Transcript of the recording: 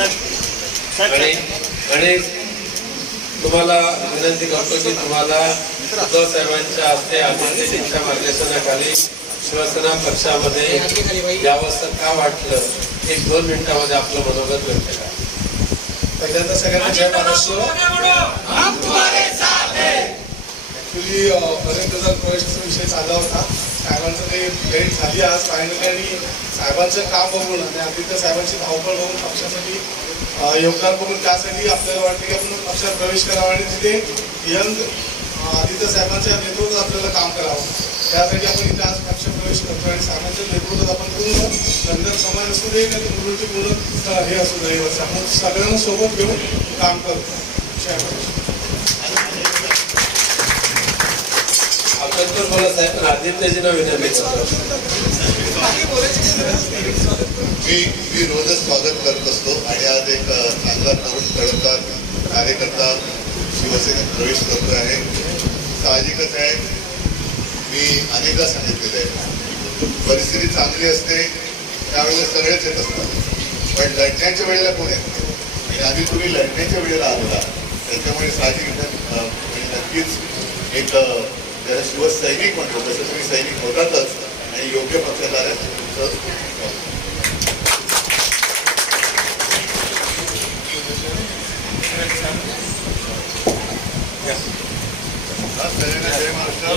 आणि आणि तुम्हाला विनंती करतो की तुम्हाला उद्धव साहेबांच्या हस्ते आदित्यजींच्या मार्गदर्शनाखाली शिवसेना पक्षामध्ये यावंसं का वाटलं? एक दोन मिनिटामध्ये आपलं मनोगत व्यक्त करा. पहिल्यांदा सगळ्यांना जय महाराष्ट्र. ऍक्च्युली बरेच प्रवेशाचा विषय चालला होता. साहेबांचं ते भेट झाली आज फायनली आणि साहेबांचं काम बघून आणि आदित्य साहेबांची धावपळ बघून पक्षासाठी योगदान बघून त्यासाठी आपल्याला वाटते की आपण पक्षात प्रवेश करावा आणि तिथे यंग आदित्य साहेबांच्या नेतृत्वात आपल्याला काम करावं. त्यासाठी आपण इथे आज पक्षात प्रवेश करतो आणि साहेबांच्या नेतृत्वात आपण पूर्ण नंतर समाज असू दे नाही तर पूर्ण हे असू दे आपण सगळ्यांना सोबत घेऊन काम करतो जय तर बोला साहेब पण आदित्यजींना विनंती मी मी रोजच स्वागत करत असतो आणि आज एक चांगला तरुण तडफदार कार्यकर्ता शिवसेनेत प्रवेश करतो आहे. साहजिकच आहे. मी अनेकदा सांगितलेलं आहे. परिस्थिती चांगली असते त्यावेळेला सगळेच येत असतात. पण लढण्याच्या वेळेला कोण येत नाही. आणि आधी तुम्ही लढण्याच्या वेळेला आलेला. त्याच्यामुळे साहजिक म्हणजे नक्कीच एक अ, ज्याला शिवसैनिक म्हणतो तसं तुम्ही सैनिक होतातच आणि योग्य पक्षात आल्या तुमचं सगळ्यांना जय महाराष्ट्र